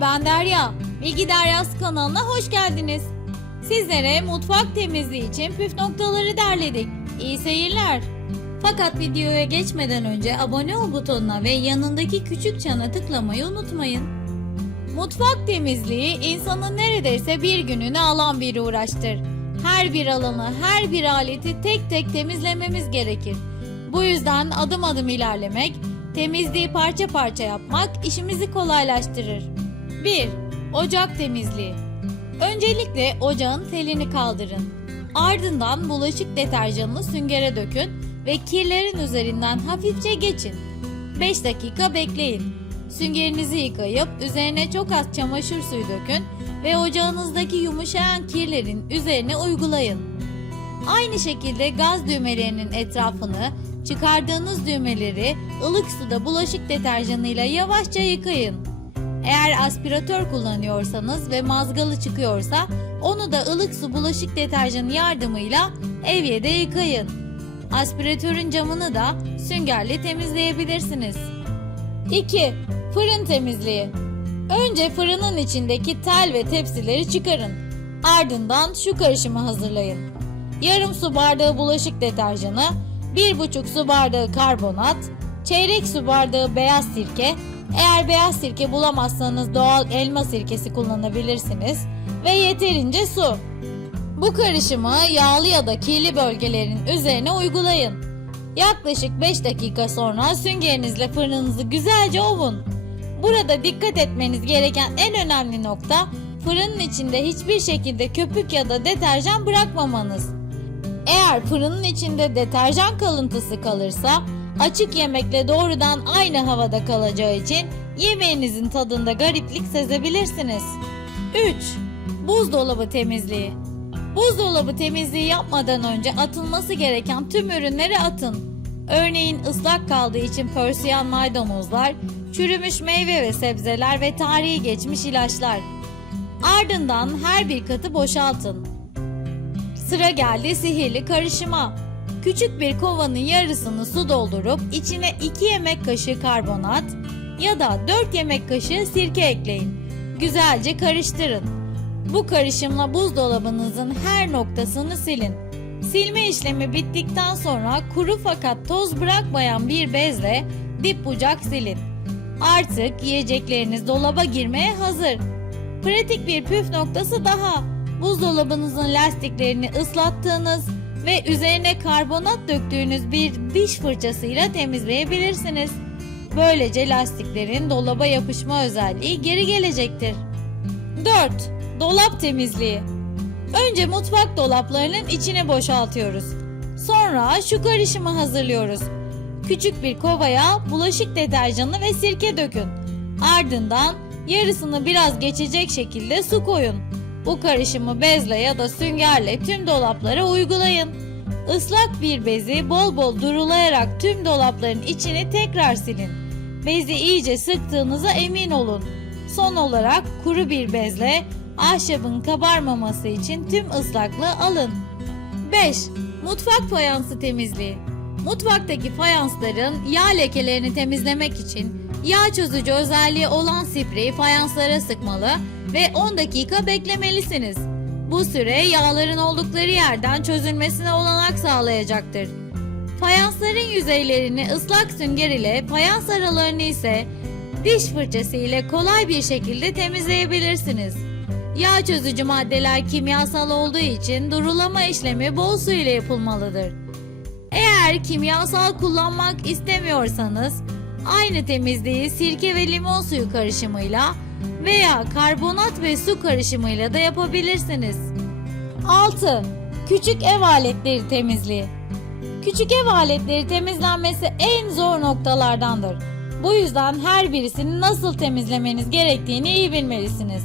ben Derya. Bilgi Deryası kanalına hoş geldiniz. Sizlere mutfak temizliği için püf noktaları derledik. İyi seyirler. Fakat videoya geçmeden önce abone ol butonuna ve yanındaki küçük çana tıklamayı unutmayın. Mutfak temizliği insanın neredeyse bir gününü alan bir uğraştır. Her bir alanı, her bir aleti tek tek temizlememiz gerekir. Bu yüzden adım adım ilerlemek, temizliği parça parça yapmak işimizi kolaylaştırır. 1. Ocak temizliği. Öncelikle ocağın telini kaldırın. Ardından bulaşık deterjanını süngere dökün ve kirlerin üzerinden hafifçe geçin. 5 dakika bekleyin. Süngerinizi yıkayıp üzerine çok az çamaşır suyu dökün ve ocağınızdaki yumuşayan kirlerin üzerine uygulayın. Aynı şekilde gaz düğmelerinin etrafını çıkardığınız düğmeleri ılık suda bulaşık deterjanıyla yavaşça yıkayın. Eğer aspiratör kullanıyorsanız ve mazgalı çıkıyorsa onu da ılık su bulaşık deterjanı yardımıyla evyede yıkayın. Aspiratörün camını da süngerle temizleyebilirsiniz. 2. Fırın temizliği. Önce fırının içindeki tel ve tepsileri çıkarın. Ardından şu karışımı hazırlayın. Yarım su bardağı bulaşık deterjanı, 1,5 su bardağı karbonat, çeyrek su bardağı beyaz sirke, eğer beyaz sirke bulamazsanız doğal elma sirkesi kullanabilirsiniz ve yeterince su. Bu karışımı yağlı ya da kirli bölgelerin üzerine uygulayın. Yaklaşık 5 dakika sonra süngerinizle fırınınızı güzelce ovun. Burada dikkat etmeniz gereken en önemli nokta fırının içinde hiçbir şekilde köpük ya da deterjan bırakmamanız. Eğer fırının içinde deterjan kalıntısı kalırsa açık yemekle doğrudan aynı havada kalacağı için yemeğinizin tadında gariplik sezebilirsiniz. 3. Buzdolabı temizliği. Buzdolabı temizliği yapmadan önce atılması gereken tüm ürünleri atın. Örneğin ıslak kaldığı için pörsiyen maydanozlar, çürümüş meyve ve sebzeler ve tarihi geçmiş ilaçlar. Ardından her bir katı boşaltın. Sıra geldi sihirli karışıma. Küçük bir kovanın yarısını su doldurup içine 2 yemek kaşığı karbonat ya da 4 yemek kaşığı sirke ekleyin. Güzelce karıştırın. Bu karışımla buzdolabınızın her noktasını silin. Silme işlemi bittikten sonra kuru fakat toz bırakmayan bir bezle dip bucak silin. Artık yiyecekleriniz dolaba girmeye hazır. Pratik bir püf noktası daha. Buzdolabınızın lastiklerini ıslattığınız ve üzerine karbonat döktüğünüz bir diş fırçasıyla temizleyebilirsiniz. Böylece lastiklerin dolaba yapışma özelliği geri gelecektir. 4. Dolap temizliği. Önce mutfak dolaplarının içini boşaltıyoruz. Sonra şu karışımı hazırlıyoruz. Küçük bir kovaya bulaşık deterjanı ve sirke dökün. Ardından yarısını biraz geçecek şekilde su koyun. Bu karışımı bezle ya da süngerle tüm dolaplara uygulayın. Islak bir bezi bol bol durulayarak tüm dolapların içini tekrar silin. Bezi iyice sıktığınıza emin olun. Son olarak kuru bir bezle ahşabın kabarmaması için tüm ıslaklığı alın. 5. Mutfak fayansı temizliği. Mutfaktaki fayansların yağ lekelerini temizlemek için yağ çözücü özelliği olan spreyi fayanslara sıkmalı ve 10 dakika beklemelisiniz. Bu süre yağların oldukları yerden çözülmesine olanak sağlayacaktır. Fayansların yüzeylerini ıslak sünger ile fayans aralarını ise diş fırçası ile kolay bir şekilde temizleyebilirsiniz. Yağ çözücü maddeler kimyasal olduğu için durulama işlemi bol su ile yapılmalıdır. Eğer kimyasal kullanmak istemiyorsanız aynı temizliği sirke ve limon suyu karışımıyla veya karbonat ve su karışımıyla da yapabilirsiniz. 6. Küçük ev aletleri temizliği. Küçük ev aletleri temizlenmesi en zor noktalardandır. Bu yüzden her birisini nasıl temizlemeniz gerektiğini iyi bilmelisiniz.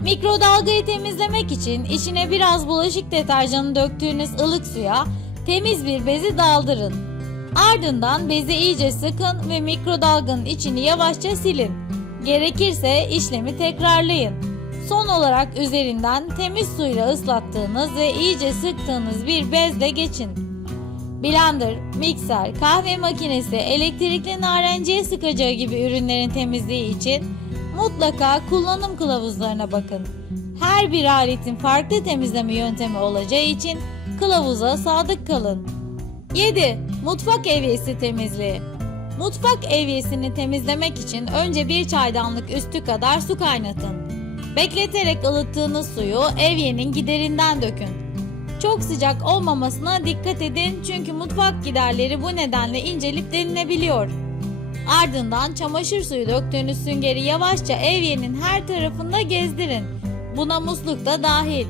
Mikrodalgayı temizlemek için içine biraz bulaşık deterjanı döktüğünüz ılık suya temiz bir bezi daldırın. Ardından bezi iyice sıkın ve mikrodalganın içini yavaşça silin. Gerekirse işlemi tekrarlayın. Son olarak üzerinden temiz suyla ıslattığınız ve iyice sıktığınız bir bezle geçin. Blender, mikser, kahve makinesi, elektrikli narenciye sıkacağı gibi ürünlerin temizliği için mutlaka kullanım kılavuzlarına bakın. Her bir aletin farklı temizleme yöntemi olacağı için kılavuza sadık kalın. 7. Mutfak evyesi temizliği. Mutfak evyesini temizlemek için önce bir çaydanlık üstü kadar su kaynatın. Bekleterek ılıttığınız suyu evyenin giderinden dökün. Çok sıcak olmamasına dikkat edin çünkü mutfak giderleri bu nedenle incelip delinebiliyor. Ardından çamaşır suyu döktüğünüz süngeri yavaşça evyenin her tarafında gezdirin. Buna musluk da dahil.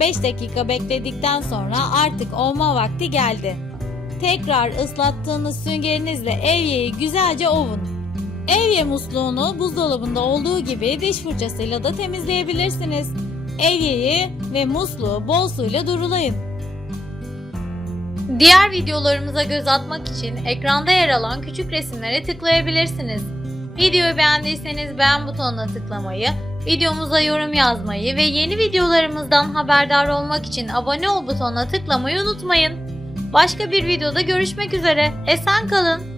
5 dakika bekledikten sonra artık olma vakti geldi. Tekrar ıslattığınız süngerinizle evyeyi güzelce ovun. Evye musluğunu buzdolabında olduğu gibi diş fırçasıyla da temizleyebilirsiniz. Evyeyi ve musluğu bol suyla durulayın. Diğer videolarımıza göz atmak için ekranda yer alan küçük resimlere tıklayabilirsiniz. Videoyu beğendiyseniz beğen butonuna tıklamayı, videomuza yorum yazmayı ve yeni videolarımızdan haberdar olmak için abone ol butonuna tıklamayı unutmayın. Başka bir videoda görüşmek üzere. Esen kalın.